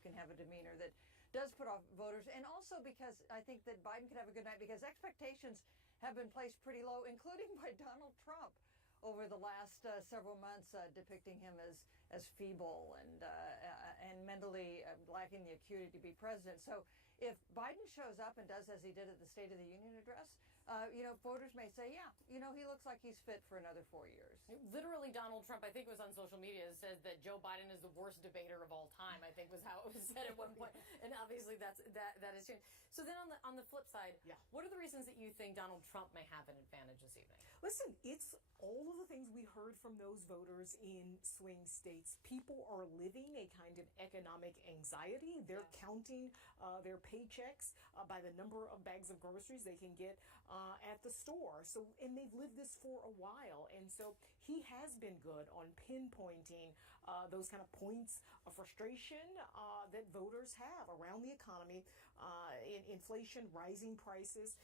Trump can have a demeanor that does put off voters, and also because I think that Biden could have a good night because expectations have been placed pretty low, including by Donald Trump over the last several months, depicting him as feeble and mentally lacking the acuity to be president. So if Biden shows up and does as he did at the State of the Union address, voters may say, yeah, he looks like he's fit for another 4 years. Literally, Donald Trump, I think it was on social media, said that Joe Biden is the worst debater of all time, I think was how it was said at one point. And obviously that has changed. So then on the flip side, what are the reasons that you think Donald Trump may have an advantage this evening? Listen, it's all of the things we heard from those voters in swing states. People are living a kind of economic anxiety. They're counting their paychecks by the number of bags of groceries they can get at the store. So, and they've lived this for a while. And so he has been good on pinpointing those kind of points of frustration that voters have around the economy, inflation, rising prices.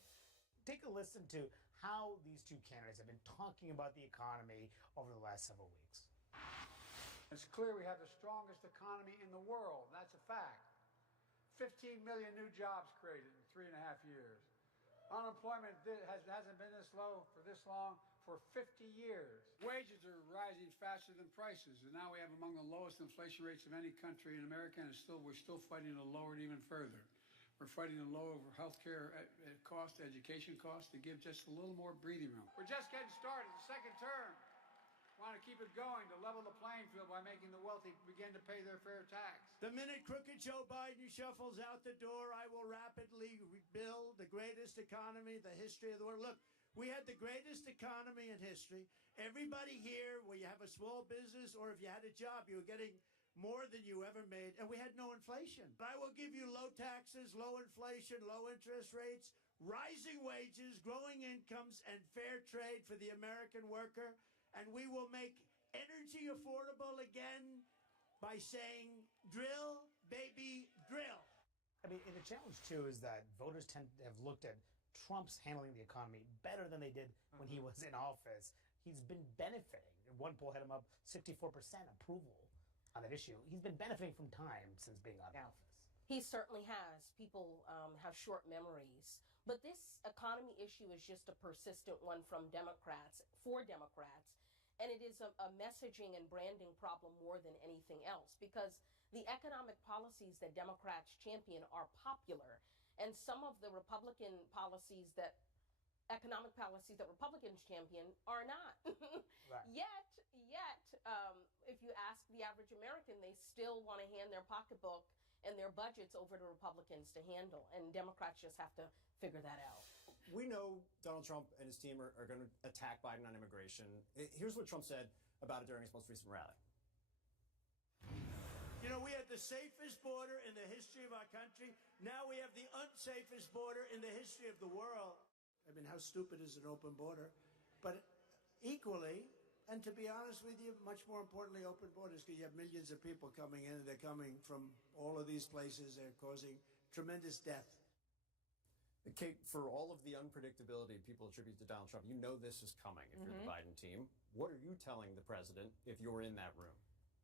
Take a listen to how these two candidates have been talking about the economy over the last several weeks. It's clear we have the strongest economy in the world. That's a fact. 15 million new jobs created in 3.5 years. Unemployment hasn't been this low for this long for 50 years. Wages are rising faster than prices, and now we have among the lowest inflation rates of any country in America, and we're still fighting to lower it even further. We're fighting to lower health care costs, education costs, to give just a little more breathing room. We're just getting started, the second term. We want to keep it going to level the playing field by making the wealthy begin to pay their fair tax. The minute crooked Joe Biden shuffles out the door, I will rapidly rebuild the greatest economy in the history of the world. Look, we had the greatest economy in history. Everybody here, where you have a small business or if you had a job, you were getting more than you ever made, and we had no inflation. But I will give you low taxes, low inflation, low interest rates, rising wages, growing incomes, and fair trade for the American worker. And we will make energy affordable again by saying, drill, baby, drill. I mean, and the challenge, too, is that voters tend to have looked at Trump's handling the economy better than they did when he was in office. He's been benefiting. One poll had him up 64% approval on that issue. He's been benefiting from time since being out of office. He certainly has. People have short memories. But this economy issue is just a persistent one from Democrats, for Democrats. And it is a messaging and branding problem more than anything else, because the economic policies that Democrats champion are popular. And some of the Republican policies economic policies that Republicans champion are not. Right. Yet, if you ask the average American, they still want to hand their pocketbook and their budgets over to Republicans to handle. And Democrats just have to figure that out. We know Donald Trump and his team are going to attack Biden on immigration. Here's what Trump said about it during his most recent rally. You know, we had the safest border in the history of our country. Now we have the unsafest border in the history of the world. I mean, how stupid is an open border? But equally, and to be honest with you, much more importantly, open borders, because you have millions of people coming in, and they're coming from all of these places. They're causing tremendous death. Kate, for all of the unpredictability people attribute to Donald Trump, you know this is coming if you're the Biden team. What are you telling the president if you're in that room?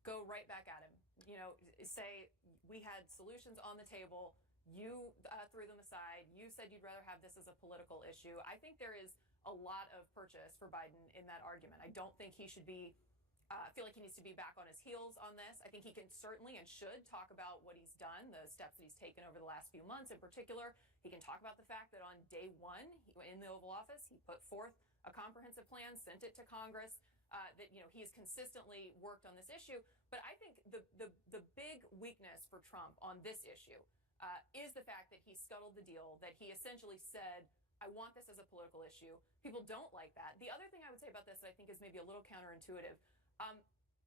Go right back at him. Say we had solutions on the table. You threw them aside. You said you'd rather have this as a political issue. I think there is a lot of purchase for Biden in that argument. I don't think he should be, feel like he needs to be back on his heels on this. I think he can certainly and should talk about what he's done, the steps that he's taken over the last few months in particular. He can talk about the fact that on day one in the Oval Office, he put forth a comprehensive plan, sent it to Congress, that he's consistently worked on this issue. But I think the big weakness for Trump on this issue is the fact that he scuttled the deal, that he essentially said, I want this as a political issue. People don't like that. The other thing I would say about this that I think is maybe a little counterintuitive,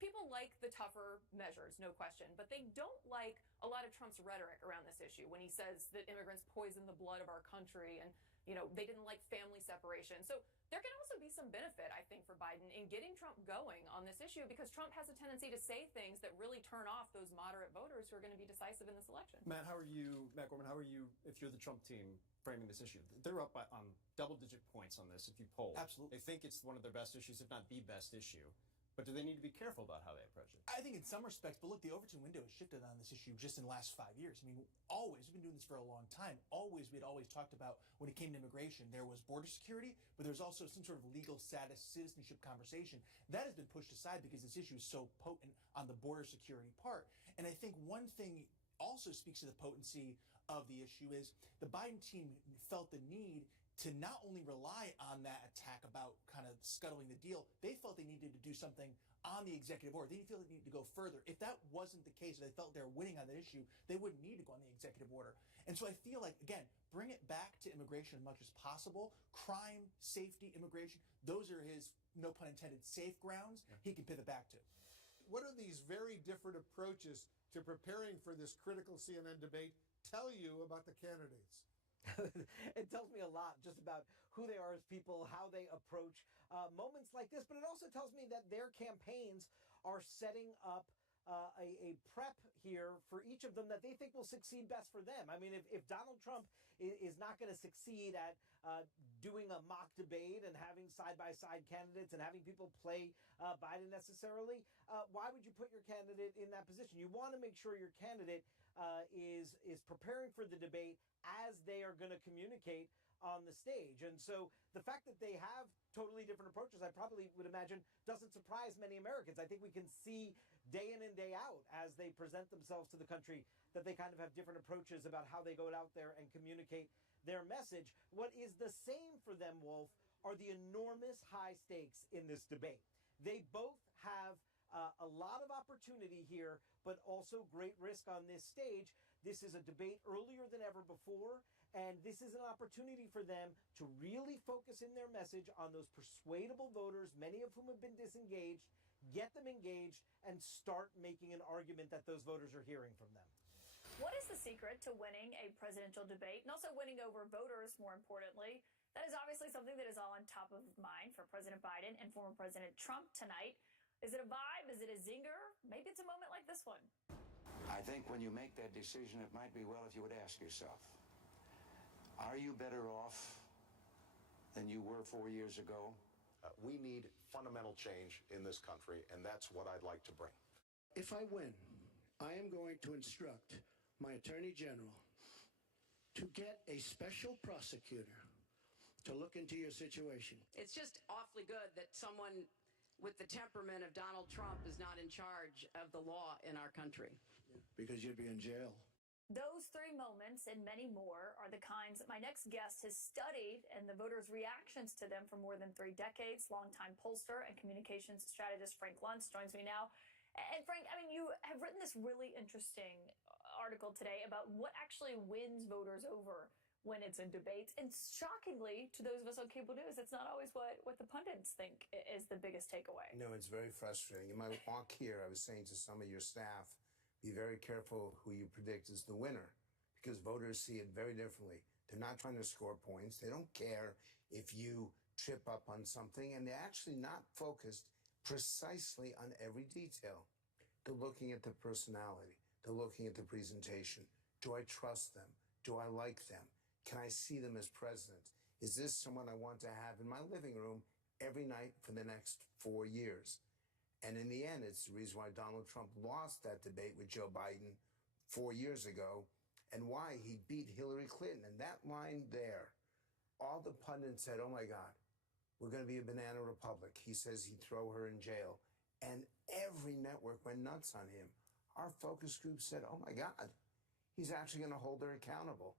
people like the tougher measures, no question, but they don't like a lot of Trump's rhetoric around this issue when he says that immigrants poison the blood of our country and, they didn't like family separation. So there can also be some benefit, I think, for Biden in getting Trump going on this issue, because Trump has a tendency to say things that really turn off those moderate voters who are going to be decisive in this election. Matt Gorman, how are you, if you're the Trump team, framing this issue? They're up on double-digit points on this if you poll. Absolutely. They think it's one of their best issues, if not the best issue. But do they need to be careful about how they approach it? I think in some respects, but look, the Overton window has shifted on this issue just in the last 5 years. I mean, always, we've been doing this for a long time. We had always talked about when it came to immigration, there was border security, but there was also some sort of legal status, citizenship conversation. That has been pushed aside because this issue is so potent on the border security part. And I think one thing also speaks to the potency of the issue is the Biden team felt the need to not only rely on that attack about kind of scuttling the deal, they felt they needed to do something on the executive order. They feel they need to go further. If that wasn't the case, if they felt they were winning on that issue, they wouldn't need to go on the executive order. And so I feel like, again, bring it back to immigration as much as possible. Crime, safety, immigration, those are his, no pun intended, safe grounds he can pivot back to. What are these very different approaches to preparing for this critical CNN debate tell you about the candidates? It tells me a lot just about who they are as people, how they approach moments like this. But it also tells me that their campaigns are setting up a prep here for each of them that they think will succeed best for them. I mean, if Donald Trump is not going to succeed at doing a mock debate and having side-by-side candidates and having people play Biden necessarily, why would you put your candidate in that position? You want to make sure your candidate is preparing for the debate as they are going to communicate on the stage. And so the fact that they have totally different approaches, I probably would imagine, doesn't surprise many Americans. I think we can see day in and day out as they present themselves to the country that they kind of have different approaches about how they go out there and communicate their message. What is the same for them, Wolf, are the enormous high stakes in this debate. They both have a lot of opportunity here, but also great risk on this stage. This is a debate earlier than ever before, and this is an opportunity for them to really focus in their message on those persuadable voters, many of whom have been disengaged, get them engaged, and start making an argument that those voters are hearing from them. What is the secret to winning a presidential debate and also winning over voters, more importantly? That is obviously something that is all on top of mind for President Biden and former President Trump tonight. Is it a vibe? Is it a zinger? Maybe it's a moment like this one. I think when you make that decision, it might be well if you would ask yourself, are you better off than you were 4 years ago? We need fundamental change in this country, and that's what I'd like to bring. If I win, I am going to instruct my Attorney General to get a special prosecutor to look into your situation. It's just awfully good that someone with the temperament of Donald Trump is not in charge of the law in our country. Because you'd be in jail. Those three moments and many more are the kinds that my next guest has studied and the voters' reactions to them for more than 3 decades. Longtime pollster and communications strategist Frank Luntz joins me now. And Frank, I mean, you have written this really interesting article today about what actually wins voters over when it's in debates. And shockingly, to those of us on cable news, it's not always what the pundits think is the biggest takeaway. No, it's very frustrating. In my walk here, I was saying to some of your staff, be very careful who you predict is the winner, because voters see it very differently. They're not trying to score points. They don't care if you trip up on something, and they're actually not focused precisely on every detail. They're looking at the personality. They're looking at the presentation. Do I trust them? Do I like them? Can I see them as president? Is this someone I want to have in my living room every night for the next 4 years? And in the end, it's the reason why Donald Trump lost that debate with Joe Biden 4 years ago, and why he beat Hillary Clinton. And that line there, all the pundits said, oh my God, we're going to be a banana republic. He says he'd throw her in jail. And every network went nuts on him. Our focus group said, oh my God, he's actually going to hold her accountable.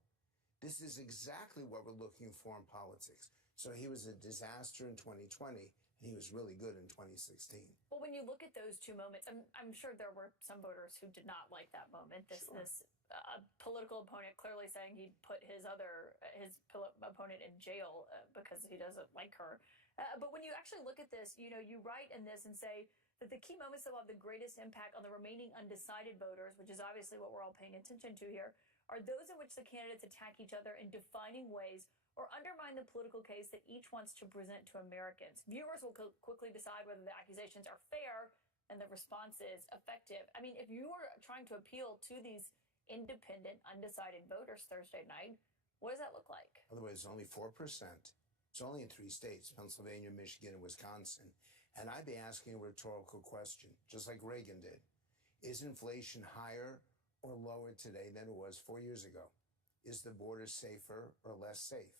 This is exactly what we're looking for in politics. So he was a disaster in 2020, and he was really good in 2016. Well, when you look at those two moments, I'm sure there were some voters who did not like that moment. This political opponent clearly saying he'd put his opponent in jail because he doesn't like her. But when you actually look at this, you write in this and say that the key moments that will have the greatest impact on the remaining undecided voters, which is obviously what we're all paying attention to here, are those in which the candidates attack each other in defining ways or undermine the political case that each wants to present to Americans. Viewers will quickly decide whether the accusations are fair and the response is effective. I mean, if you were trying to appeal to these independent, undecided voters Thursday night, what does that look like? Otherwise, it's only 4%. It's only in 3 states, Pennsylvania, Michigan, and Wisconsin. And I'd be asking a rhetorical question, just like Reagan did. Is inflation higher or lower today than it was 4 years ago? Is the border safer or less safe?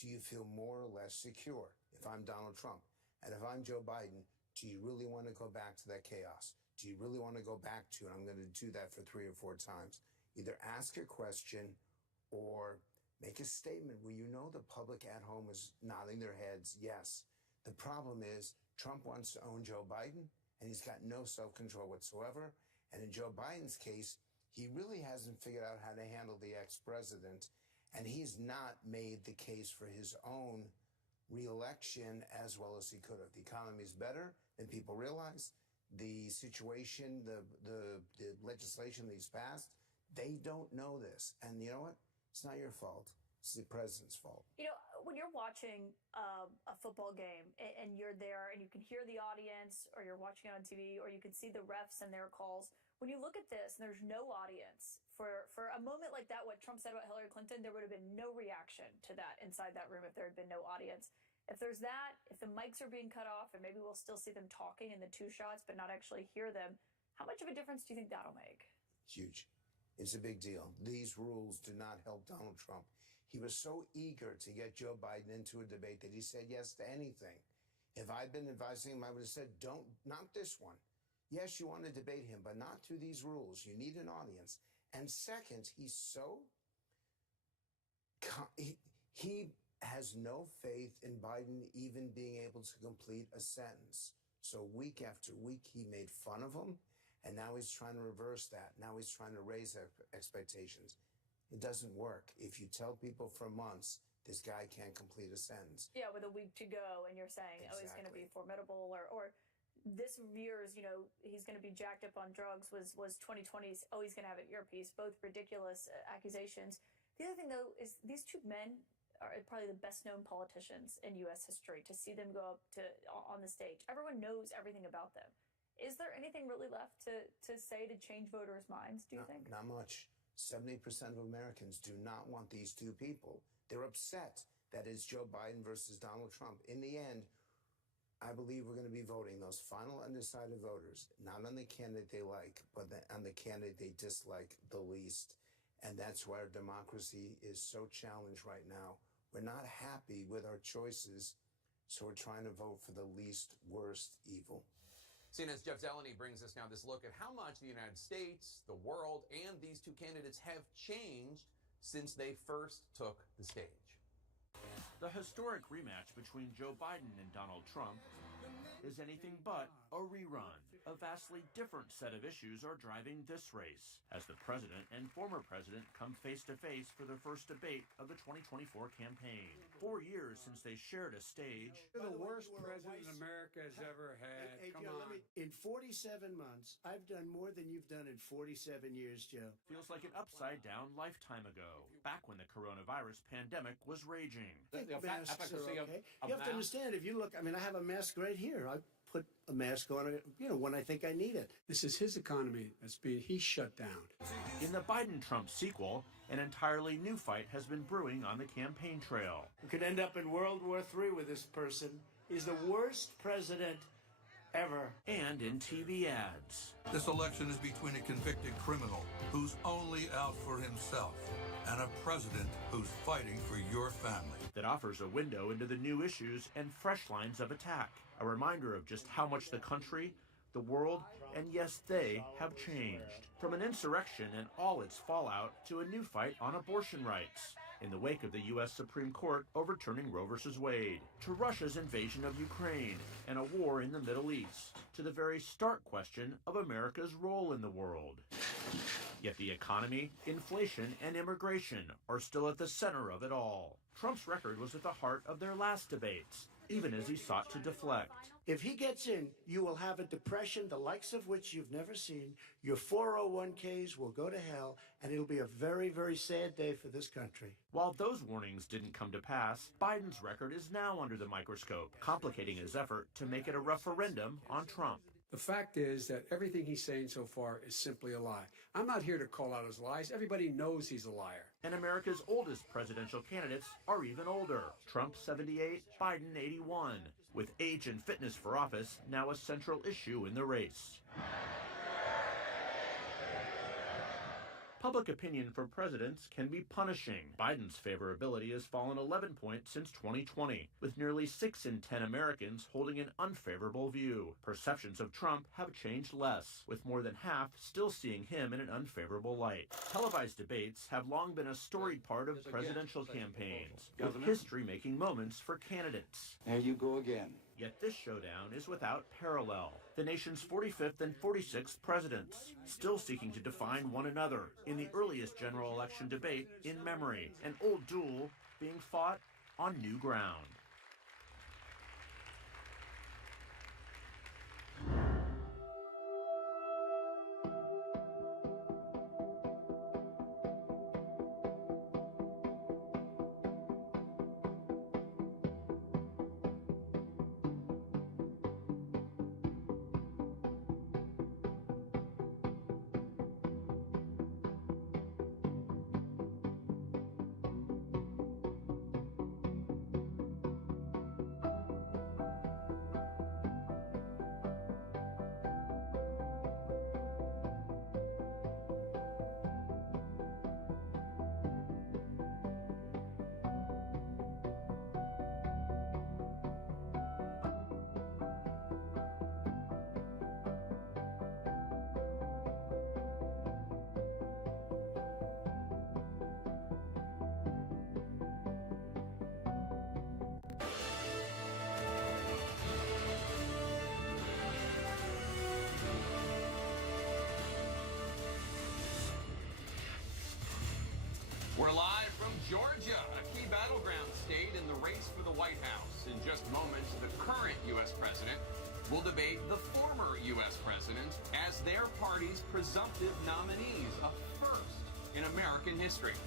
Do you feel more or less secure if I'm Donald Trump? And if I'm Joe Biden, do you really want to go back to that chaos? Do you really want to go back to, and I'm going to do that for 3 or 4 times, either ask a question or make a statement where you know the public at home is nodding their heads, yes. The problem is Trump wants to own Joe Biden, and he's got no self-control whatsoever. And in Joe Biden's case, he really hasn't figured out how to handle the ex-president, and he's not made the case for his own re-election as well as he could have. The economy's better than people realize. The situation, the legislation that he's passed, they don't know this. And you know what? It's not your fault. It's the president's fault. You know, when you're watching a football game and you're there and you can hear the audience, or you're watching it on TV, or you can see the refs and their calls, when you look at this and there's no audience, for a moment like that, what Trump said about Hillary Clinton, there would have been no reaction to that inside that room if there had been no audience. If there's that, if the mics are being cut off, and maybe we'll still see them talking in the 2 shots but not actually hear them, how much of a difference do you think that'll make? Huge. It's a big deal. These rules do not help Donald Trump. He was so eager to get Joe Biden into a debate that he said yes to anything. If I'd been advising him, I would have said, not this one. Yes, you want to debate him, but not through these rules. You need an audience. And second, he's so... He has no faith in Biden even being able to complete a sentence. So week after week, he made fun of him, and now he's trying to reverse that. Now he's trying to raise expectations. It doesn't work. If you tell people for months, this guy can't complete a sentence. Yeah, with a week to go, and you're saying, Exactly. oh, he's going to be formidable, or this year's, you know, he's going to be jacked up on drugs was 2020's, oh, he's going to have an earpiece, both ridiculous accusations. The other thing, though, is these 2 men are probably the best known politicians in U.S. history. To see them go up on the stage, everyone knows everything about them. Is there anything really left to say to change voters' minds, do you think? Not much. 70% of Americans do not want these 2 people. They're upset that it's Joe Biden versus Donald Trump. In the end, I believe we're going to be voting those final undecided voters, not on the candidate they like, but on the candidate they dislike the least. And that's why our democracy is so challenged right now. We're not happy with our choices, so we're trying to vote for the least worst evil. CNN's Jeff Zeleny brings us now this look at how much the United States, the world, and these 2 candidates have changed since they first took the stage. The historic rematch between Joe Biden and Donald Trump is anything but a rerun. A vastly different set of issues are driving this race, as the president and former president come face-to-face for their first debate of the 2024 campaign. 4 years since they shared a stage. You're the worst president America has ever had. Hey, Come Joe, on. in 47 months, I've done more than you've done in 47 years, Joe. Feels like an upside-down lifetime ago, back when the coronavirus pandemic was raging. Masks are okay. You have to understand, if you look, I mean, I have a mask right here. I put a mask on, when I think I need it. This is his economy he's shut down. In the Biden-Trump sequel, an entirely new fight has been brewing on the campaign trail. We could end up in World War III with this person. He's the worst president ever. And in TV ads. This election is between a convicted criminal who's only out for himself and a president who's fighting for your family. That offers a window into the new issues and fresh lines of attack. A reminder of just how much the country, the world, and yes, they have changed. From an insurrection and all its fallout to a new fight on abortion rights. In the wake of the U.S. Supreme Court overturning Roe v. Wade, to Russia's invasion of Ukraine and a war in the Middle East, to the very stark question of America's role in the world. Yet the economy, inflation, and immigration are still at the center of it all. Trump's record was at the heart of their last debates, even as he sought to deflect. If he gets in, you will have a depression the likes of which you've never seen. Your 401ks will go to hell, and it'll be a very, very sad day for this country. While those warnings didn't come to pass, Biden's record is now under the microscope, complicating his effort to make it a referendum on Trump. The fact is that everything he's saying so far is simply a lie. I'm not here to call out his lies. Everybody knows he's a liar. And America's oldest presidential candidates are even older. Trump 78, Biden 81, with age and fitness for office now a central issue in the race. Public opinion for presidents can be punishing. Biden's favorability has fallen 11 points since 2020, with nearly 6 in 10 Americans holding an unfavorable view. Perceptions of Trump have changed less, with more than half still seeing him in an unfavorable light. Televised debates have long been a storied part of presidential campaigns, with history-making moments for candidates. There you go again. Yet this showdown is without parallel. The nation's 45th and 46th presidents, still seeking to define one another in the earliest general election debate in memory, an old duel being fought on new ground. We're live from Georgia, a key battleground state in the race for the White House. In just moments, the current U.S. president will debate the former U.S. president as their party's presumptive nominees, a first in American history.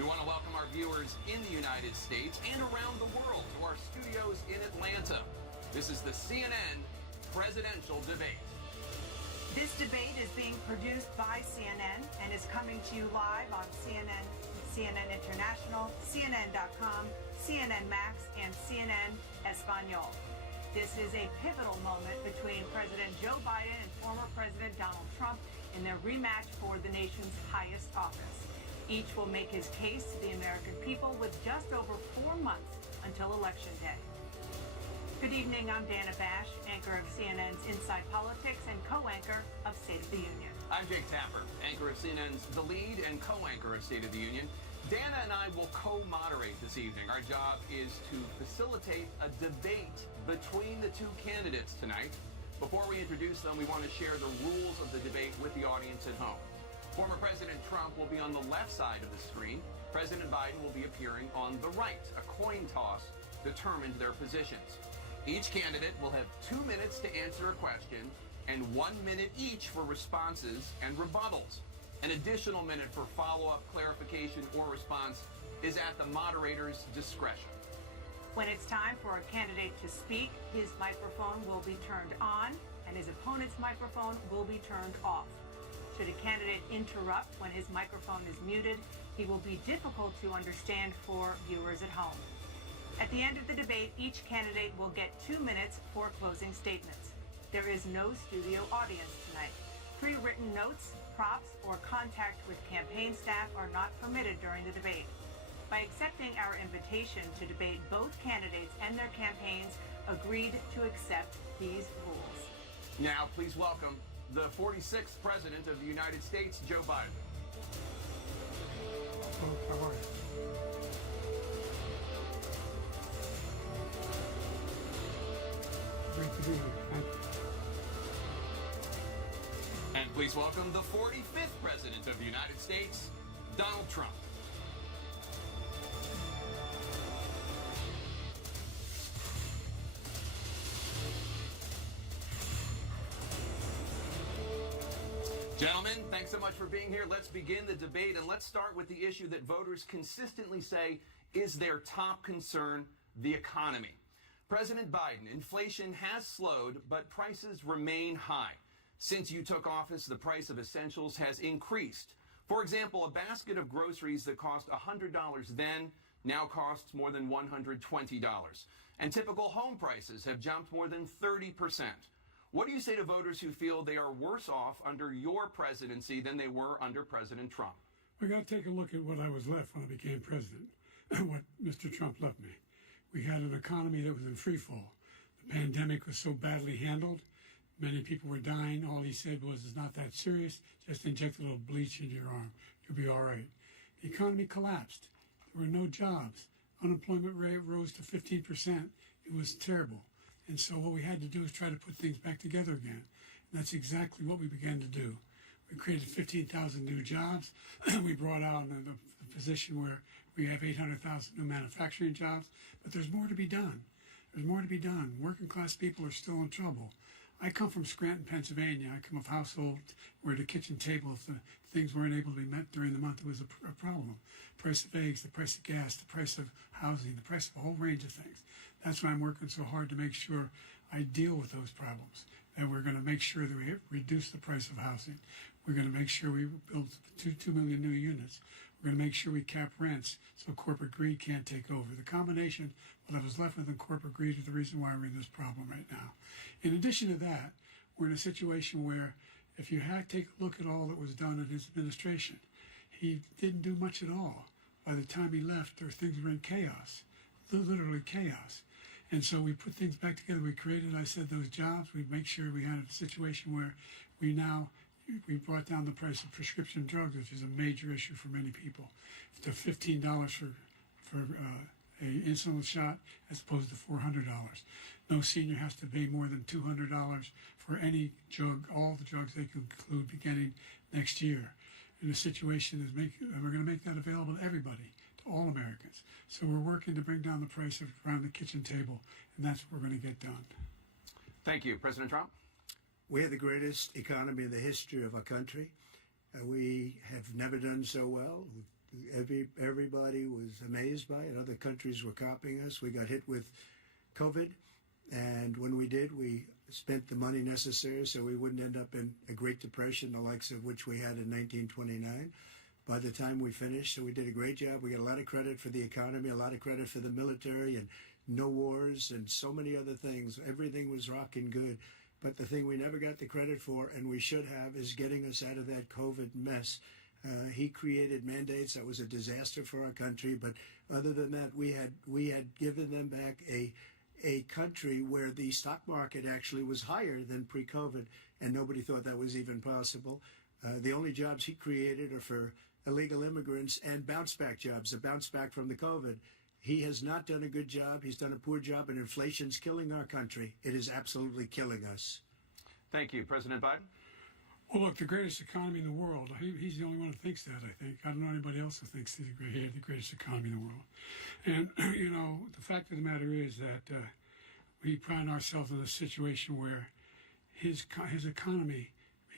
We want to welcome our viewers in the United States and around the world to our studios in Atlanta. This is the CNN presidential debate. This debate is being produced by CNN and is coming to you live on CNN, CNN International, CNN.com, CNN Max, and CNN Espanol. This is a pivotal moment between President Joe Biden and former President Donald Trump in their rematch for the nation's highest office. Each will make his case to the American people with just over 4 months until Election Day. Good evening, I'm Dana Bash, anchor of CNN's Inside Politics and co-anchor of State of the Union. I'm Jake Tapper, anchor of CNN's The Lead and co-anchor of State of the Union. Dana and I will co-moderate this evening. Our job is to facilitate a debate between the two candidates tonight. Before we introduce them, we want to share the rules of the debate with the audience at home. Former President Trump will be on the left side of the screen. President Biden will be appearing on the right. A coin toss determines their positions. Each candidate will have 2 minutes to answer a question and 1 minute each for responses and rebuttals. An additional minute for follow-up, clarification, or response is at the moderator's discretion. When it's time for a candidate to speak, his microphone will be turned on and his opponent's microphone will be turned off. Should a candidate interrupt when his microphone is muted, he will be difficult to understand for viewers at home. At the end of the debate, each candidate will get 2 minutes for closing statements. There is no studio audience tonight. Pre-written notes, props, or contact with campaign staff are not permitted during the debate. By accepting our invitation to debate, both candidates and their campaigns agreed to accept these rules. Now, please welcome the 46th President of the United States, Joe Biden. How are you? Great to be here. Thank you. And please welcome the 45th President of the United States, Donald Trump. Gentlemen, thanks so much for being here. Let's begin the debate, and let's start with the issue that voters consistently say is their top concern, the economy. President Biden, inflation has slowed, but prices remain high. Since you took office, the price of essentials has increased. For example, a basket of groceries that cost $100 then now costs more than $120. And typical home prices have jumped more than 30%. What do you say to voters who feel they are worse off under your presidency than they were under President Trump? We got to take a look at what I was left when I became president and what Mr. Trump left me. We had an economy that was in free fall. The pandemic was so badly handled. Many people were dying. All he said was, it's not that serious. Just inject a little bleach in your arm. You'll be all right. The economy collapsed. There were no jobs. Unemployment rate rose to 15%. It was terrible. And so what we had to do is try to put things back together again. And that's exactly what we began to do. We created 15,000 new jobs. We brought out the position where we have 800,000 new manufacturing jobs. But there's more to be done. There's more to be done. Working class people are still in trouble. I come from Scranton, Pennsylvania. I come of a household where the kitchen table, if the things weren't able to be met during the month, it was a problem. The price of eggs, the price of gas, the price of housing, the price of a whole range of things. That's why I'm working so hard to make sure I deal with those problems. And we're going to make sure that we reduce the price of housing. We're going to make sure we build 2 million new units. We're going to make sure we cap rents so corporate greed can't take over. The combination, what I was left with in corporate greed, is the reason why we're in this problem right now. In addition to that, we're in a situation where if you take a look at all that was done in his administration, he didn't do much at all. By the time he left, things were in chaos, literally chaos. And so we put things back together. We created, I said, those jobs. We make sure we had a situation where we brought down the price of prescription drugs, which is a major issue for many people, to $15 for an insulin shot as opposed to $400. No senior has to pay more than $200 for any drug, all the drugs they can include beginning next year. And the situation is we're going to make that available to everybody, to all Americans. So we're working to bring down the price around the kitchen table, and that's what we're going to get done. Thank you. President Trump? We have the greatest economy in the history of our country. We have never done so well. Everybody was amazed by it. Other countries were copying us. We got hit with COVID, and when we did, we spent the money necessary so we wouldn't end up in a Great Depression, the likes of which we had in 1929. By the time we finished, so we did a great job. We get a lot of credit for the economy, a lot of credit for the military, and no wars, and so many other things. Everything was rocking good. But the thing we never got the credit for, and we should have, is getting us out of that COVID mess. He created mandates that was a disaster for our country. But other than that, we had given them back a country where the stock market actually was higher than pre-COVID, and nobody thought that was even possible. The only jobs he created are for illegal immigrants and bounce-back jobs, the bounce-back from the COVID. He has not done a good job. He's done a poor job, and inflation's killing our country. It is absolutely killing us. Thank you. President Biden? Well, look, the greatest economy in the world. He's the only one who thinks that, I think. I don't know anybody else who thinks he had the greatest economy in the world. And, you know, the fact of the matter is that we find ourselves in a situation where his economy,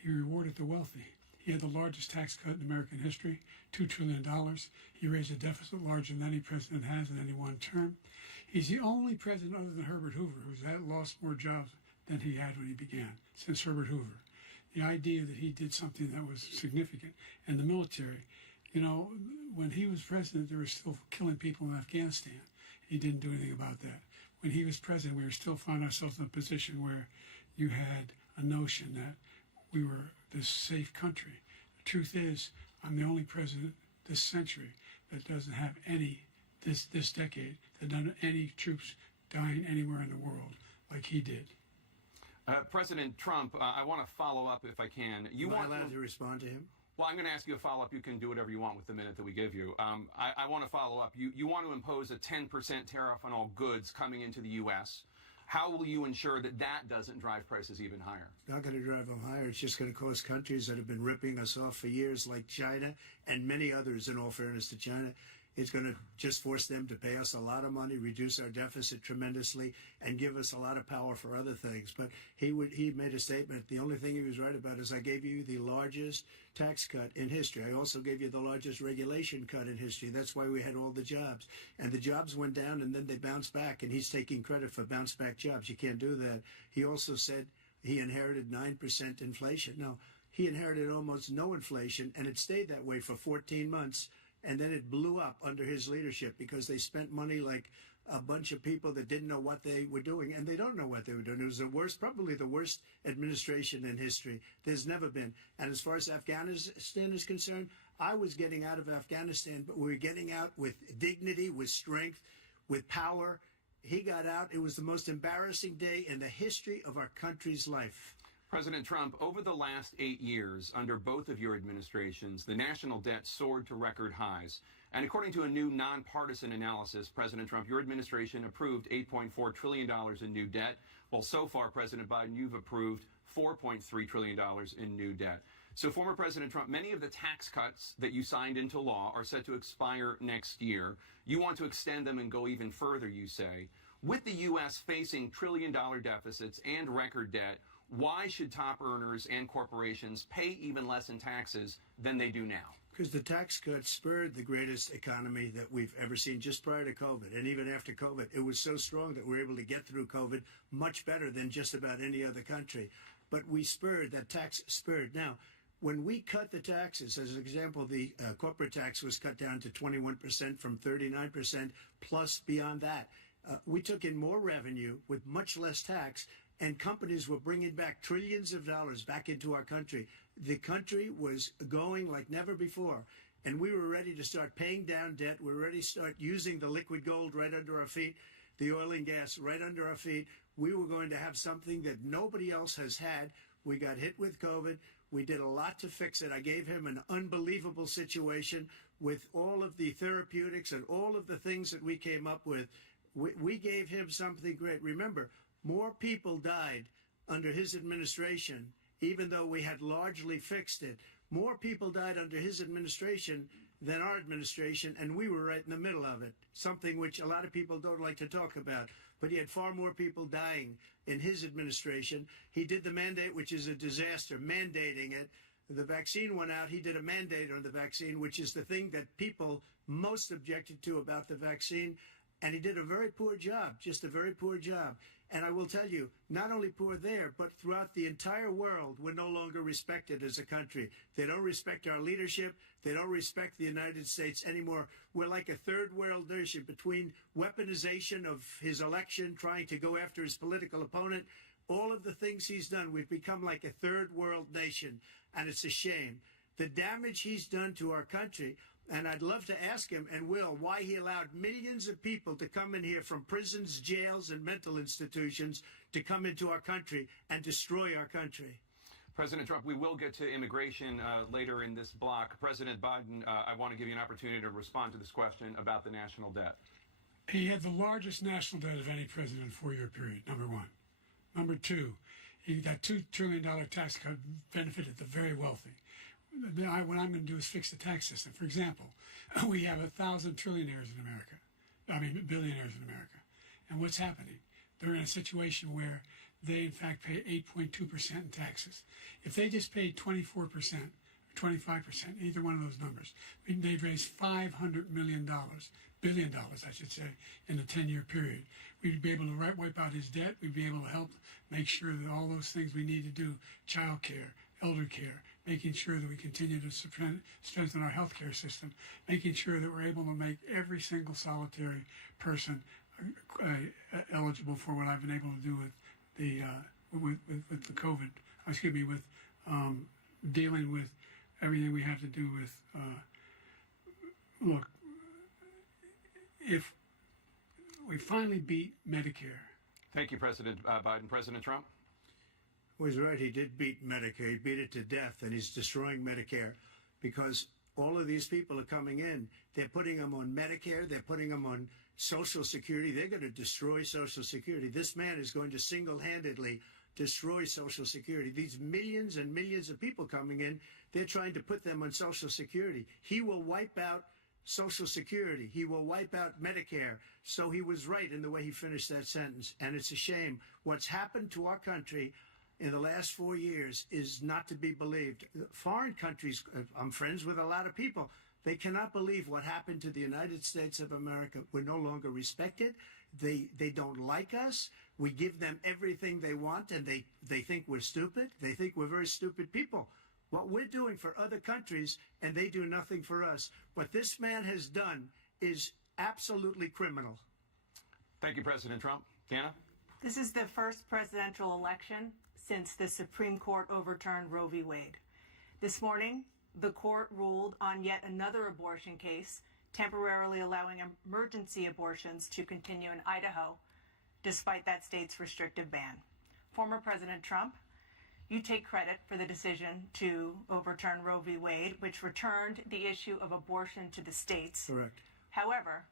he rewarded the wealthy. He had the largest tax cut in American history, $2 trillion. He raised a deficit larger than any president has in any one term. He's the only president other than Herbert Hoover who's lost more jobs than he had when he began, since Herbert Hoover. The idea that he did something that was significant. And the military, you know, when he was president, they were still killing people in Afghanistan. He didn't do anything about that. When he was president, we were still finding ourselves in a position where you had a notion that we were this safe country. The truth is, I'm the only president this century that doesn't have this decade, that doesn't have any troops dying anywhere in the world like he did. President Trump, I want to follow up if I can. Am I allowed to respond to him? Well, I'm going to ask you a follow-up. You can do whatever you want with the minute that we give you. I want to follow up. You want to impose a 10% tariff on all goods coming into the U.S. How will you ensure that that doesn't drive prices even higher? It's not going to drive them higher. It's just going to cause countries that have been ripping us off for years, like China and many others, in all fairness to China, it's going to just force them to pay us a lot of money, reduce our deficit tremendously, and give us a lot of power for other things. But he made a statement. The only thing he was right about is I gave you the largest tax cut in history. I also gave you the largest regulation cut in history. That's why we had all the jobs. And the jobs went down, and then they bounced back, and he's taking credit for bounce-back jobs. You can't do that. He also said he inherited 9% inflation. No, he inherited almost no inflation, and it stayed that way for 14 months. And then it blew up under his leadership because they spent money like a bunch of people that didn't know what they were doing, and they don't know what they were doing. It was the worst, probably the worst administration in history. There's never been. And as far as Afghanistan is concerned, I was getting out of Afghanistan, but we were getting out with dignity, with strength, with power. He got out. It was the most embarrassing day in the history of our country's life. President Trump, over the last 8 years, under both of your administrations, the national debt soared to record highs. And according to a new nonpartisan analysis, President Trump, your administration approved $8.4 trillion in new debt. Well, so far, President Biden, you've approved $4.3 trillion in new debt. So, former President Trump, many of the tax cuts that you signed into law are set to expire next year. You want to extend them and go even further, you say. With the U.S. facing trillion-dollar deficits and record debt, why should top earners and corporations pay even less in taxes than they do now? Because the tax cuts spurred the greatest economy that we've ever seen just prior to COVID. And even after COVID, it was so strong that we were able to get through COVID much better than just about any other country. But we spurred, that tax spurred. Now, when we cut the taxes, as an example, the corporate tax was cut down to 21% from 39%, plus beyond that. We took in more revenue with much less tax, and companies were bringing back trillions of dollars back into our country. The country was going like never before, and we were ready to start paying down debt. We were ready to start using the liquid gold right under our feet, the oil and gas right under our feet. We were going to have something that nobody else has had. We got hit with COVID. We did a lot to fix it. I gave him an unbelievable situation with all of the therapeutics and all of the things that we came up with. We gave him something great. Remember, more people died under his administration, even though we had largely fixed it. More people died under his administration than our administration, and we were right in the middle of it, something which a lot of people don't like to talk about. But he had far more people dying in his administration. He did the mandate, which is a disaster, mandating it. The vaccine went out. He did a mandate on the vaccine, which is the thing that people most objected to about the vaccine. And he did a very poor job, just a very poor job. And I will tell you, not only poor there, but throughout the entire world, we're no longer respected as a country. They don't respect our leadership. They don't respect the United States anymore. We're like a third world nation between weaponization of his election, trying to go after his political opponent, all of the things he's done. We've become like a third world nation, and it's a shame. The damage he's done to our country. And I'd love to ask him, and will, why he allowed millions of people to come in here from prisons, jails, and mental institutions to come into our country and destroy our country. President Trump, we will get to immigration later in this block. President Biden, I want to give you an opportunity to respond to this question about the national debt. He had the largest national debt of any president in a four-year period, number one. Number two, that $2 trillion tax cut benefited the very wealthy. What I'm going to do is fix the tax system. For example, we have 1,000 trillionaires in America. Billionaires in America. And what's happening? They're in a situation where they, in fact, pay 8.2% in taxes. If they just paid 24% or 25%, either one of those numbers, they'd raise $500 billion, I should say, in a 10-year period. We'd be able to wipe out his debt. We'd be able to help make sure that all those things we need to do, child care, elder care, making sure that we continue to strengthen our healthcare system, making sure that we're able to make every single solitary person eligible for what I've been able to do with the with the COVID. With dealing with everything we have to do with. Look, if we finally beat Medicare. Thank you, President Biden. President Trump? Well, he's right. He did beat Medicare. He beat it to death, and he's destroying Medicare because all of these people are coming in. They're putting them on Medicare. They're putting them on Social Security. They're going to destroy Social Security. This man is going to single-handedly destroy Social Security. These millions and millions of people coming in, they're trying to put them on Social Security. He will wipe out Social Security. He will wipe out Medicare. So he was right in the way he finished that sentence. And it's a shame. What's happened to our country in the last 4 years is not to be believed. Foreign countries, I'm friends with a lot of people, they cannot believe what happened to the United States of America. We're no longer respected. They don't like us. We give them everything they want, and they think we're stupid. They think we're very stupid people. What we're doing for other countries, and they do nothing for us. What this man has done is absolutely criminal. Thank you, President Trump. Dana? This is the first presidential election since the Supreme Court overturned Roe v. Wade. This morning, the court ruled on yet another abortion case, temporarily allowing emergency abortions to continue in Idaho, despite that state's restrictive ban. Former President Trump, you take credit for the decision to overturn Roe v. Wade, which returned the issue of abortion to the states. Correct. However,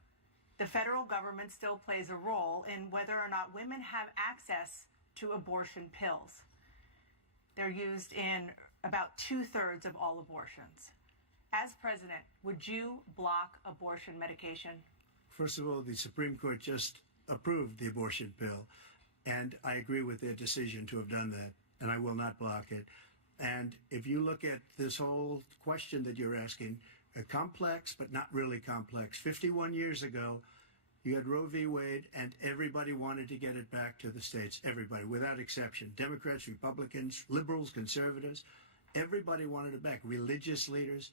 the federal government still plays a role in whether or not women have access to abortion pills. They're used in about 2/3 of all abortions. As president, would you block abortion medication? First of all, the Supreme Court just approved the abortion pill, and I agree with their decision to have done that, and I will not block it. And if you look at this whole question that you're asking, complex but not really complex. 51 years ago, you had Roe v. Wade, and everybody wanted to get it back to the states. Everybody, without exception. Democrats, Republicans, liberals, conservatives. Everybody wanted it back. Religious leaders.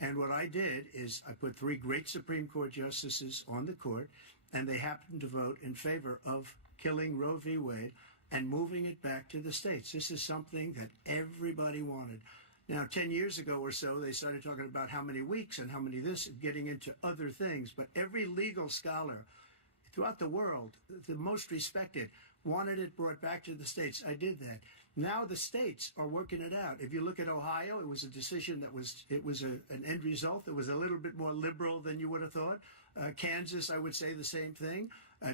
And what I did is I put 3 great Supreme Court justices on the court, and they happened to vote in favor of killing Roe v. Wade and moving it back to the states. This is something that everybody wanted. Now, 10 years ago or so, they started talking about how many weeks and how many this, getting into other things. But every legal scholar throughout the world, the most respected, wanted it brought back to the states. I did that. Now the states are working it out. If you look at Ohio, it was a decision that was an end result that was a little bit more liberal than you would have thought. Kansas, I would say the same thing.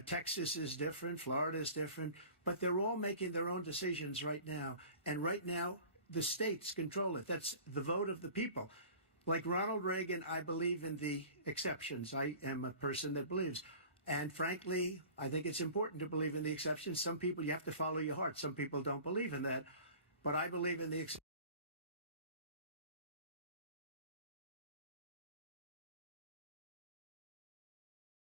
Texas is different. Florida is different. But they're all making their own decisions right now. And right now, the states control it. That's the vote of the people. Like Ronald Reagan, I believe in the exceptions. I am a person that believes. And frankly, I think it's important to believe in the exceptions. Some people, you have to follow your heart. Some people don't believe in that. But I believe in the exceptions.